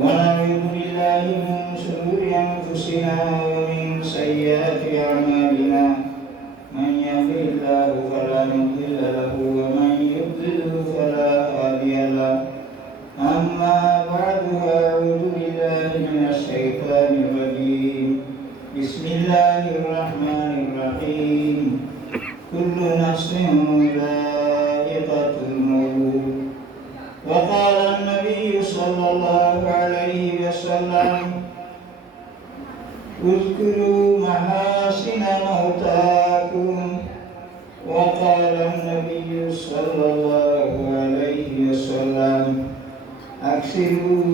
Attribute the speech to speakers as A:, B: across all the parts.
A: ونعوذ بالله من شرور أنفسنا ومن سيئات أعمالنا. من يهده الله فلا مضل له ومن يضلل فلا هادي له. أما بعد أعوذ بالله من الشيطان الرجيم. بسم الله الرحمن الرحيم. كل نفس ذائقة اذكروا محاسن موتاكم وقال النبي صلى الله عليه وسلم أكثروا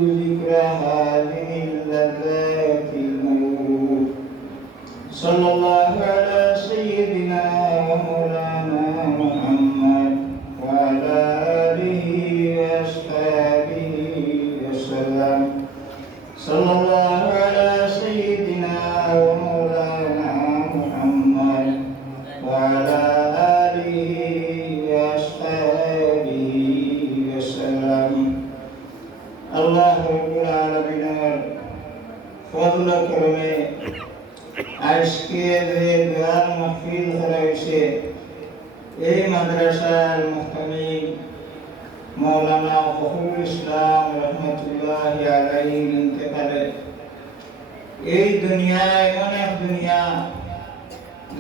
A: এই মাদ্রাসার মুহতামি মৌলানা ফখরুল ইসলাম রহমতুল্লাহ আলাইহির ইন্তেকালে এই দুনিয়া এমন এক দুনিয়া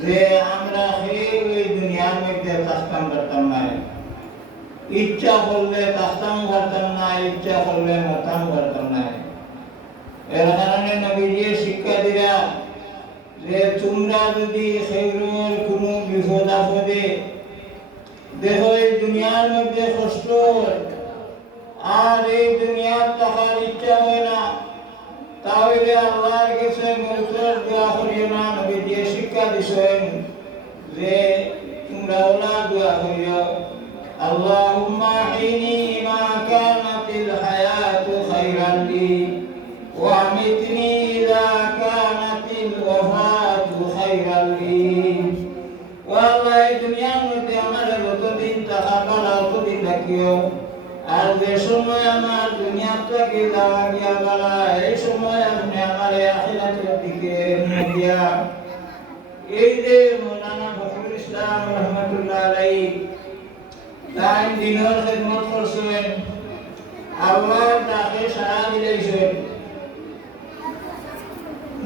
A: যে আমরা সেই ওই দুনিয়ার মধ্যে থাকতাম পারতাম না। ইচ্ছা করলে থাকতাম পারতাম না, ইচ্ছা করলে মতাম পারতাম না। এর কারণে নবীজি শিক্ষা দিরা যে তোমরা যদি সেইগুলোর কোনো বিপদ আপদে দেখো এই দুনিয়ার মধ্যে কষ্ট হয়, আর এই দুনিয়ার টাকার ইচ্ছা হয় না তাহলে আল্লাহর কাছে মৌতের দোয়া করিও না নবী দিয়ে শিক্ষা দিছেন যে তোমরা ওলা দোয়া করিও اللهم أحيني ما كانت الحياة خيرا لي وأمتني রাখিও আর যে সময় আমার দুনিয়ার থেকে যাওয়া গিয়া গেলা এই সময় আপনি আমার আখিরাতের দিকে গিয়া এই যে মৌলানা ফখরুল ইসলাম রহমতুল্লাহ আলাই তাই দিনের খেদমত করছেন, আল্লাহ তাকে সারা দিলেছেন।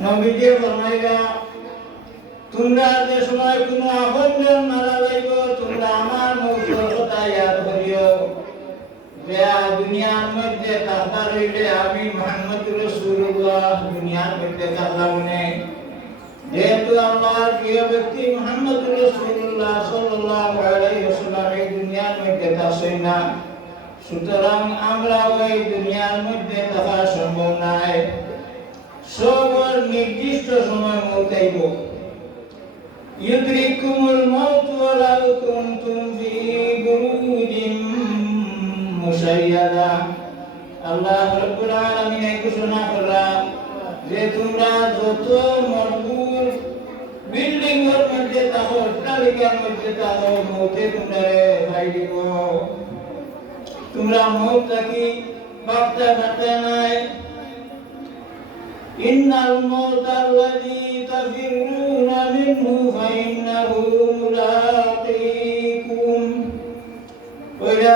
A: নবীজি ফরমাইলা তোমরা যে সময় কোনো আপনজন মারা যাইব, তোমরা আমার মৌতের কথা ইয়াদ দুনিয়ার মধ্যে থাকা রইলে আমি মোহাম্মদ রসুল্লাহ দুনিয়ার মধ্যে থাকলাম নে যেহেতু আল্লাহর প্রিয় ব্যক্তি মোহাম্মদ রসুল্লাহ সাল্লাল্লাহু আলাইহি এই দুনিয়ার মধ্যে থাকেন না সুতরাং আমরা ওই দুনিয়ার মধ্যে থাকা সম্ভব নয় সবার নির্দিষ্ট সময় মৌতাইব ইউদ্রিকুমুল মাউত ওয়ালাউ কুনতুম ফি মুশাইয়াদা আল্লাহ রাব্বুল আলামিন এই ঘোষণা করলাম যে তোমরা যত মজবুর বিল্ডিং এর মধ্যে থাকো অট্টালিকার মধ্যে থাকো মৌতে তোমরা ভাই দিব তোমরা মৌত থাকি বাপ্তা বাপ্তা নাই إن الموت الذي تفرون منه فإنه ملاقيكم ওইটা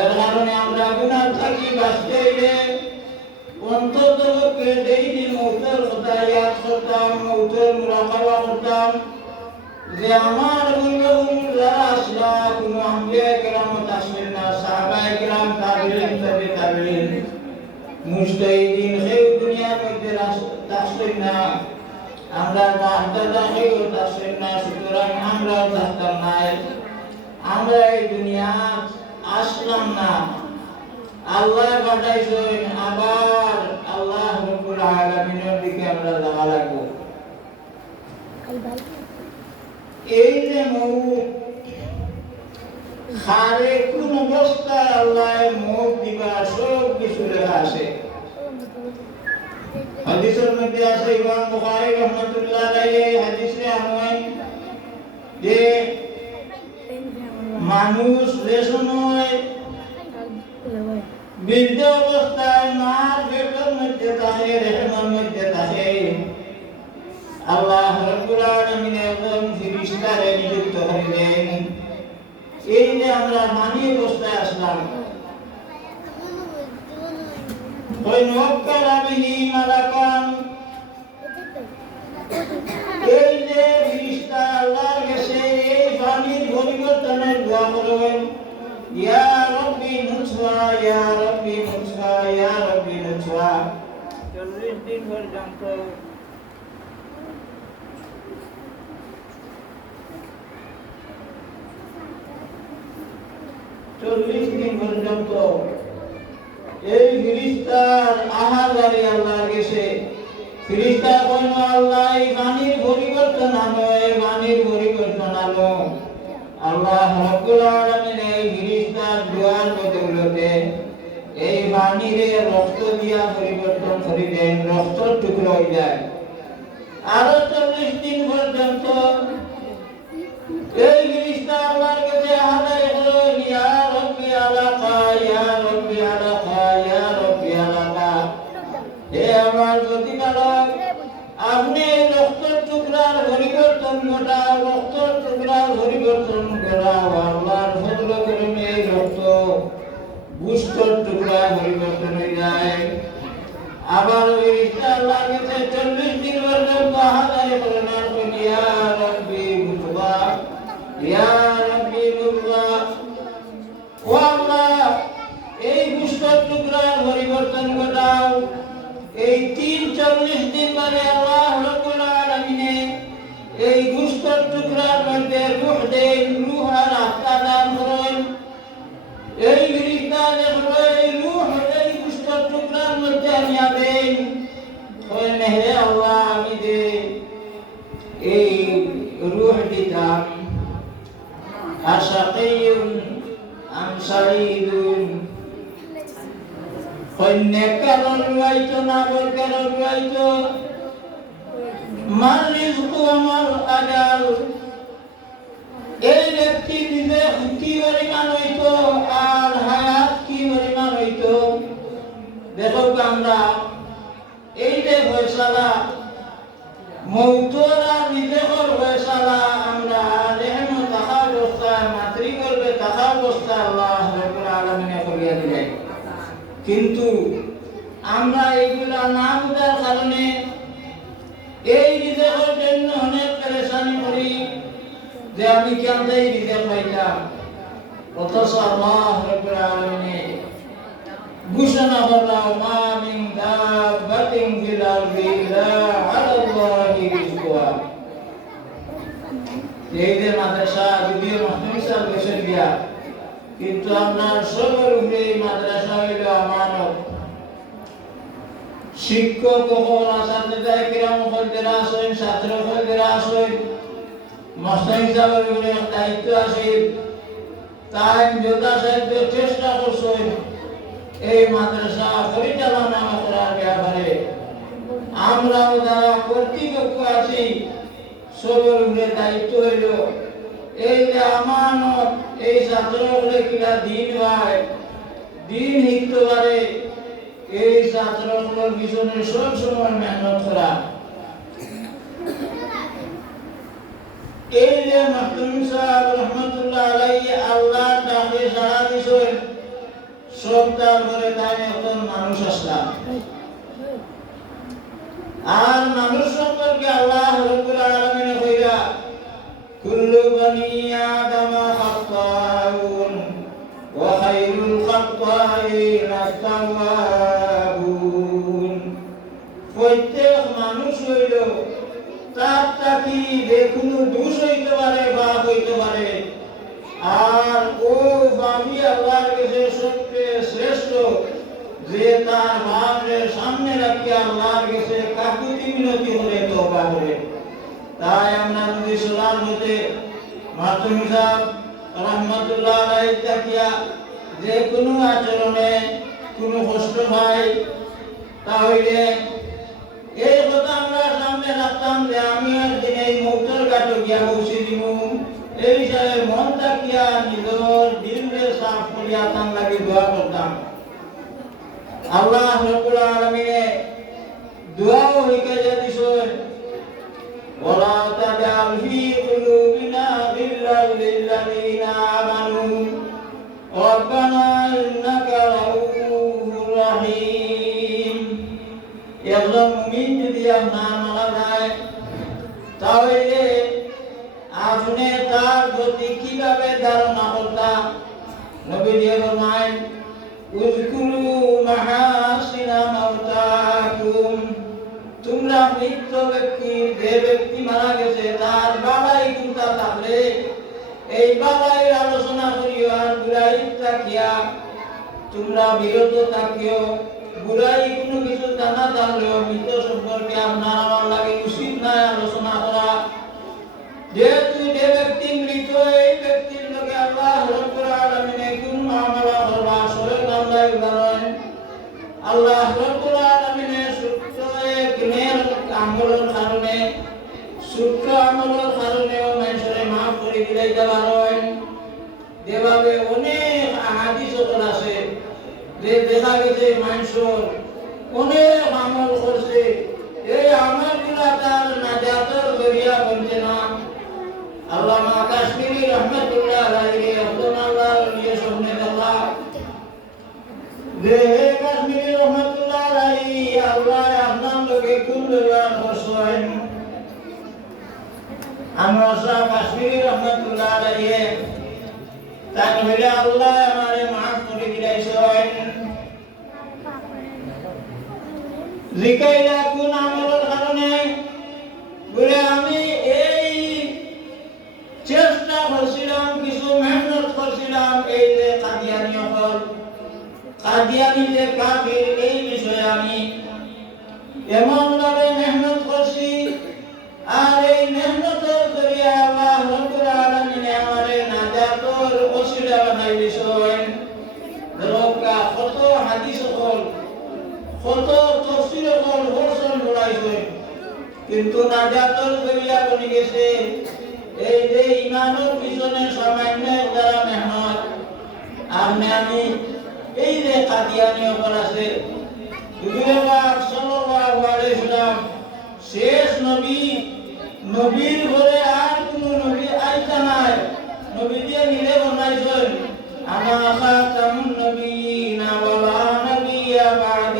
A: এর কারণে আমরা গুনাহ থাকি, বাঁচতে হইলে অন্তত পক্ষে ডেইলি মৌতের কথা, ইয়াদ করতাম, মৌতের মুরাকাবা করতাম। যে আমার বন্ধু যারা আসলা, কোনো আম্বিয়া কেরামত আসলেন না, সাহাবায়ে কেরাম, তাবিঈন, তাবে তাবিঈন। মুস্তাহিদিন সেই দুনিয়ার মধ্যে আসলেন না। আমরা বাহদাদা কেউ আসলেন না, সুতরাং আমরা থাকতাম না। আমরা এই দুনিয়া আসলাম না। আল্লাহ পাঠাইছেন আবার আল্লাহ রব্বুল আলামিনের দিকে আমরা যাওয়া লাগবো। এই যে খারে কোন অবস্থায় আল্লাহ মৌত দিবা, সব কিছু লেখা আছে। হাদিসের মধ্যে আছে, ইমাম বুখারী আলাইহি হাদিসে যে মানুষ যে বৃদ্ধ অবস্থায় মার পেটের মধ্যে থাকে মধ্যে থাকে। আল্লাহ নিযুক্ত এই যে আমরা মানি অবস্থায় আসলাম। ওই নক্কার মালাকান ইয়া রব্বি নুসরা ইয়া রব্বি নুসরা ইয়া রব্বি নুসরা চল্লিশ দিন পর্যন্ত। চল্লিশ দিন পর্যন্ত। এই ফিরিস্তার আহাজারি আল্লাহর গেছে ফিরিস্তা কইল আল্লাহ এই বাণীর পরিবর্তন আনো এই বাণীর পরিবর্তন আনো। আল্লাহ রব্বুল আলামিন এই বাণীরে রক্ত দিয়া পরিবর্তন করে দেন রক্তর টুকরো হয়ে যায় আরও চল্লিশ দিন পর্যন্ত এই ফিরিস্তা আল্লাহর কাছে আহাজারি হলো আমার আপনি এই রক্তের টুকরার পরিবর্তন ঘটাও রক্তের টুকরার পরিবর্তন করাও আল্লাহর ফজল করমে এই রক্ত গুষ্ঠর টুকরা পরিবর্তন হয়ে যায় আবার ওই রিস্তা কন্যাকার রুয়াইতো নাগর কার রুয়াইতো মার রিজকু আমার আগাল। এই ব্যক্তি নিজে কি পরিমাণ হইতো, আর হায়াত কি পরিমাণ হইতো? দেখো আমরা এই যে ফয়সালা, মৌতর নিজের ফয়সালা আমরা যেহেন টাকা অবস্থায় মাতৃ করবে টাকা অবস্থায় আল্লাহ রব্বুল আলামিনে করিয়া দিলেন কিন্তু আমরা এইগুলা না বুঝার কারণে এই রিজেকের জন্য অনেক পেরেশানি করি যে আমি কেন এই রিজেক পাইলাম। অথচ আল্লাহ ঘোষণা গিয়া, কিন্তু আপনার সবার শিক্ষক কখন আসাদা কিরাম হলদেরা আসেন, ছাত্র হলদেরা আসেন। মাস্টার হিসাবের উপরে দায়িত্ব আছে। তাই যথাসাধ্য চেষ্টা করছেন, এই মাদ্রাসা পরিচালনা করার ব্যাপারে। আমরাও যারা কর্তৃপক্ষ আছি, সবার উপরে দায়িত্ব হইল। এই যে আমানত, এই ছাত্রগুলো কিনা দিন হয়, দিন পারে এই ছাত্রগুলোর পিছনে সব সময় মেহনত করা। এই যে মাহতুম সাহেব রহমতুল্লাহ আলাইহি আল্লাহ ডাকে সারা সব তাই এখন মানুষ আসলাম। আর মানুষ সম্পর্কে আল্লাহ রব্বুল আলামিন কইরা, কুল্লু বনি আদম খাত্তাউন ওয়া প্রত্যেক মানুষ হইল, তার তাকি কোনো দোষ হইতে পারে পাপ হইতে পারে। আর ও বাবি আল্লাহর কাছে সবচেয়ে শ্রেষ্ঠ, যে তার বাপের সামনে রাখিয়া আল্লাহর কাছে কাকুতি মিনতি হলে তওবা করে। তাই আমরা যদি মধ্যে মাধ্যমিক সাহেব রহমতুল্লাহ আলাইহি তাকিয়া যে কোনো আচরণে কোনো কষ্ট হয়, তাহলে এই কথা আমরা সামনে রাখতাম যে আমি একদিন এই মৌতর কাটো গিয়া বসে দিব এই হিসাবে মন তাকিয়া নিজের দিলকে সাফ করিয়া তার লাগে দোয়া করতাম। আল্লাহ রব্বুল আলামিনে দোয়াও হইকে ব্যক্তি, যে ব্যক্তি মারা গেছে, তার বালাই চিন্তা তাহলে এই বালাইয়ের আলোচনা করিও আর বুড়াই তাকিয়া। তোমরা বিরত থাকিও। বুড়াই কোনো কিছু জানা থাকলেও মৃত সম্পর্কে আপনার মানুষের অনেক আমল করছে? এই আমলগুলা তার নাজাতের জরিয়া বলছে না। আল্লামা কাশ্মীরি রহমতুল্লাহ আলাইহি আব্দুল নিয়ে সামনে আল্লাহ যে কাশ্মীরি রহমতুল্লাহ আলাইহি, আল্লাহ আপনার লোকে কোন করছেন। আমরা সব কাশ্মীরি রহমতুল্লাহ আলাইহি। হইলে আল্লাহ আমারে বলে আমি এই চেষ্টা করছিলাম, কিছু মেহনত করছিলাম, এই যে কাদিয়ানি হল কাদিয়ানি এই বিষয়ে আমি এমন কত তফসির হল হোসন বড়াইছে কিন্তু নাজাতর জরিয়া বনি গেছে। এই যে ইমানের পিছনে সামান্য যারা মেহনত আপনি আমি এই যে কাদিয়ানি অপর আছে। শেষ নবী, নবীর ঘরে আর কোন নবী আইতা নাই। নবী দিয়ে নিজে বানাইছেন, আনা খাতামুন নবিয়িনা ওয়ালা নবিয়্যা বাদি আমি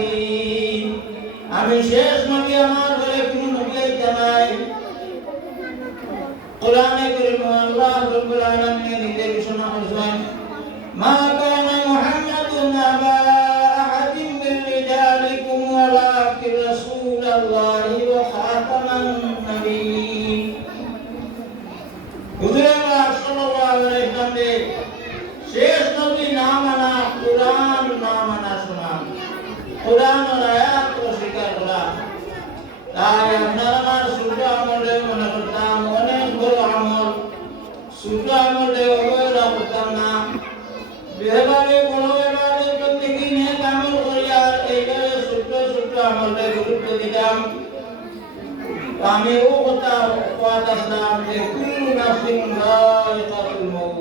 A: যে কুল্লু নাফসিন যায়কাতুল মউত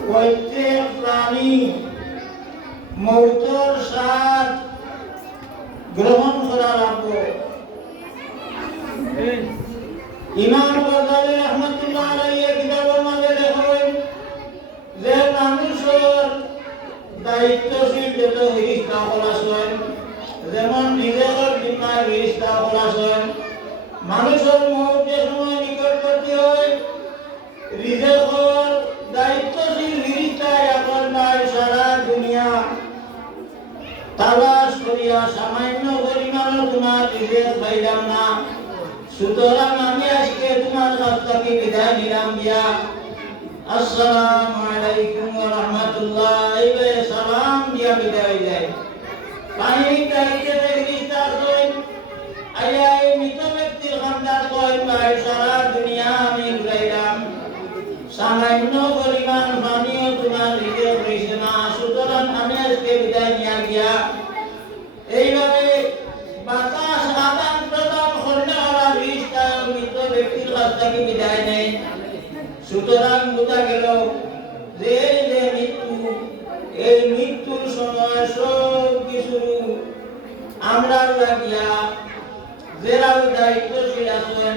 A: প্রত্যেক প্রাণী মৌতর স্বাদ গ্রহণ করা ইমাম গজালি রহমতুল্লাহ আলাইহি কিতাবের মধ্যে লেখেন যে মানুষের দায়িত্বশীল যত ফিরিস্তা আছেন যেমন নিজের জিম্মায় ফিরিস্তা আছেন মানুষের মুহূর্তে সময় নিকটবর্তী হয়। রিজেকর দায়িত্বশীল ফিরিস্তা এখন নাই সারা দুনিয়া। তালাশ করিয়া সামান্য পরিমাণ তোমার রিজেক পাইলাম না। সুতরাং আমি আজকে তোমার কাছ বিদায় নিলাম গিয়া আসসালামু আলাইকুম ওয়া রাহমাতুল্লাহি সালাম থাকিয়া বিদায় হয়ে যায় পানির তারিখে ফেরিস্তা আসেন আইয়া এই মৃত ব্যক্তির খান্দার কয় সারা দুনিয়া আমি ঘুরাইলাম সামান্য পরিমাণ পানিও তোমার দিকে হয়েছে না সুতরাং আমি আজকে বিদায় নিয়ে গিয়া এইভাবে বাতাস আদান প্রদান করলে ওরা বিষটা মৃত ব্যক্তির কাছ থেকে বিদায় নেই সুতরাং বোঝা গেল যে যে মৃত্যু, এই মৃত্যুর সময় সব কিছু আমরা লাগিয়া যারা দায়িত্বশীল আছেন।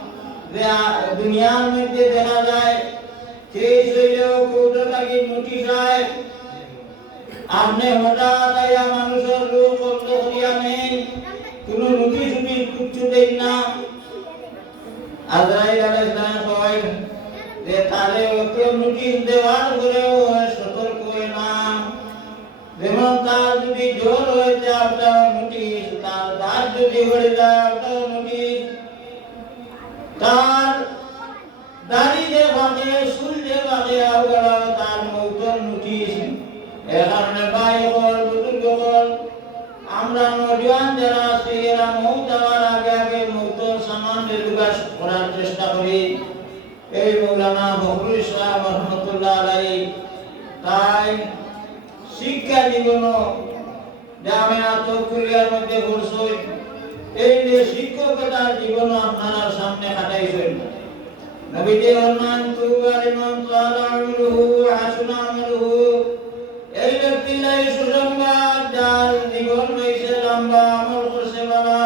A: দুনিয়ার মধ্যে দেখা যায়, সেই শৈলেও কৌটো থাকি নোটিশ হয় আপনি হঠাৎ মানুষের কষ্ট করিয়া নেই কোনো নোটিশ উটিশ কিচ্ছু দেই না। কয় যে তাহলে ওকে নোটিশ দেওয়ার পরেও সতর্ক না। তার যদি জ্বর হয়েছে আপনার নোটিশ তার দাঁত যদি হয়ে যায় তার দাড়ি ভাঙে চুল যে ভাঙে আউগাড়া তার মৌতর নোটিশ। এ কারণে ভাই হল বুজুর্গ হল আমরা নজওয়ান যারা আছি, এরা মৌ যাওয়ার আগে আগে মৌতর সামান যোগাস করার চেষ্টা করি। এই মৌলানা ফখরুল ইসলাম রহমতুল্লাহ আলাই তাই শিক্ষা জীবন জামিয়া তকুলিয়ার মধ্যে পড়ছই এই যে শিক্ষকতার জীবন আপনারা সামনে কাটাইছেন নবীজি ফরমান তুবা লিমান তালা আমলুহু ওয়া হাসুনা আমালুহু এই ব্যক্তির লাই সুসংবাদ, যার জীবন হয়েছে লম্বা আমল করছে বাবা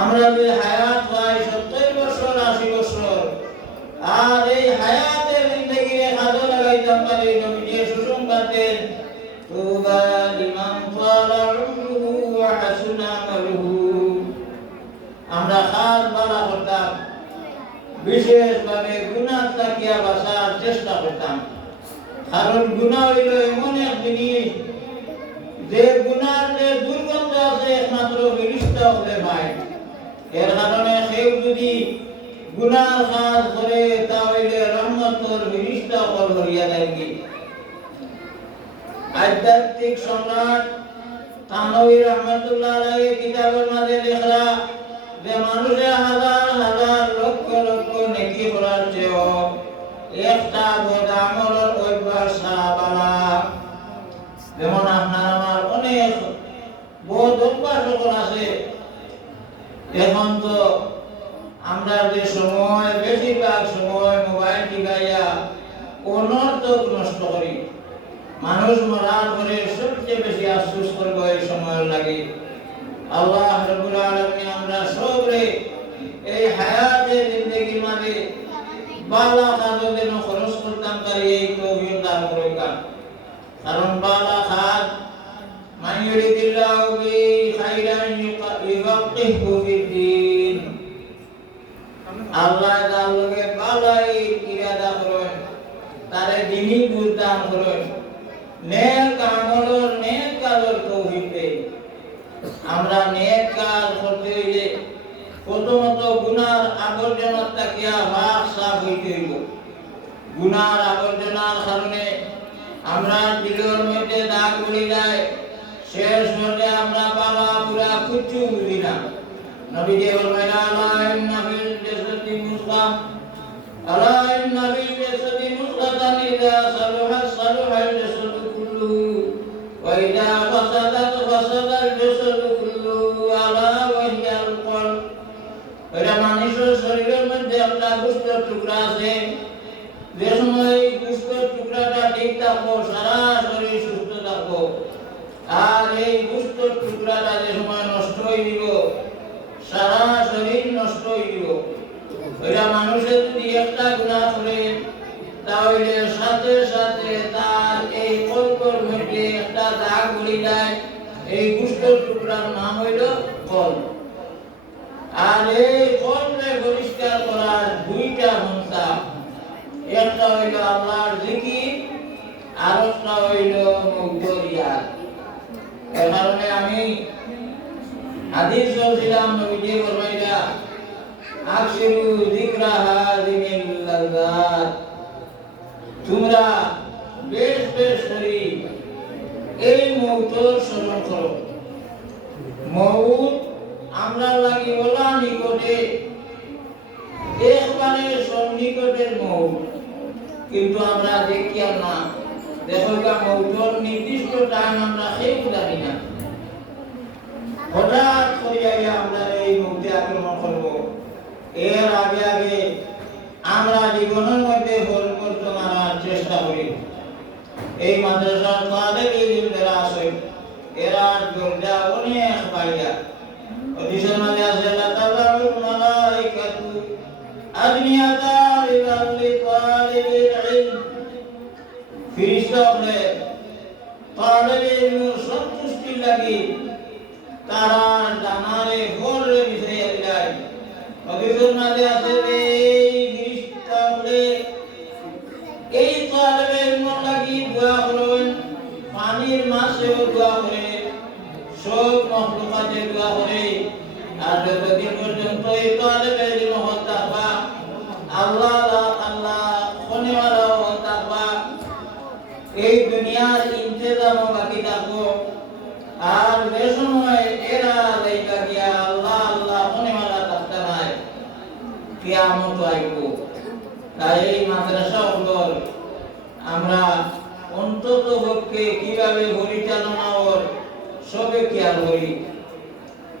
A: আমরা যে হায়াত পাই সত্তর বছর, আশি বছর, আর এই হায়াতের জিন্দগি কাজে লাগাইতাম পারি নবীজি সুসংবাদ আধ্যাত্মিক সম্রাট থানবী রহমতুল্লাহ আলাইহি কিতাবের মাঝে লেখলা যে মানুষের হাজার হাজার লক্ষ লক্ষ নেকি করার চেয়েও একটা বদ আমলের অভ্যাস সাহাবালা যেমন আপনার আমার অনেক বদ অভ্যাস সকল আছে এখন তো আমরা যে সময়, বেশিরভাগ সময় মোবাইল টিকাইয়া অনর্থক নষ্ট করি। মানুষ মরার পরে সবচেয়ে বেশি আফসোস করব এই সময় লাগে। আল্লাহ আমরা সবরে বালা বালা খাদ মান ইউরিদিল্লাহু বি খাইরান ইউফাক্কিহু ফিদ্দিন আল্লাহ তার দিনই আমলর নেক কাজের তৌফিক দেয় আমরা নেক কাজ করতে হইলে প্রথমত গুনার আবর্জনার তাকিয়া রাগ সাফ হইতে হইব। গুনার আবর্জনার কারণে আমরা দিলের মধ্যে দাগ পড়ে যায়। শেষ মধ্যে আমরা বাবা পুরা কুচু বুঝি না। নবীজি বলবেন আল্লাহ নবীর দেশতি মুসলাম। সাথে তার এই কল্পর মধ্যে একটা দাগ পড়ে যায় এই গুস্তের টুকরার নাম হইল কল্প আর এই কলমে পরিষ্কার করার দুইটা মন্ত্র একটা হইল আল্লাহর জিকির আর একটা হইল মুগ্ধরিয়াত এ কারণে আমি হাদিস বলছিলাম নবীজি ফরমাইলা আকশিরু যিকরা হাযিমিল তোমরা বেশ বেশ করি এই মৌতর স্মরণ করো। মৌত আমরা লাগি ওলা নিকটে। একবারে সন্নিকটের মৌত কিন্তু আমরা দেখি আর না। দেখো মৌতর নির্দিষ্ট টাইম আমরা সেই জানি না। হঠাৎ করিয়া আমরা এই মৌতে আক্রমণ করব। এর আগে আগে আমরা জীবনের মধ্যে পরিবর্তন আনার চেষ্টা করি। এই মাদ্রাসার এই যারা আছে এরা দরজা অনেক বাইরা হাদিসের মধ্যে আছে আল্লাহ তাআলার মালাইকাতু আদনিয়াতা লিবাল্লি তালিবিল ইলম। ফিরিস্তা বলে তালিবিল ইলম সন্তুষ্টি লাগি। তারা জানারে ঘরে মিশাইয়া দিলাই হাদিসের মধ্যে আছে যে এই ফিরিস্তা বলে এই তালিবিল ইলম লাগি দোয়া করেন পানির মাছেও দোয়া করে সব মখলুকাতে দোয়া করে আর যতদিন পর্যন্ত এই তালেবে ইলম হত থাকবা আল্লাহ আল্লাহ শনিওয়ালা হত থাকবা এই দুনিয়ার ইন্তজাম বাকি থাকব আর যে সময় এরা লাইকা গিয়া আল্লাহ আল্লাহ শনিওয়ালা থাকতে নাই কিয়ামত আইব তাই এই মাদ্রাসাগুলোর আমরা অন্তত পক্ষে কীভাবে পরিচালনা ওর সবে আর করি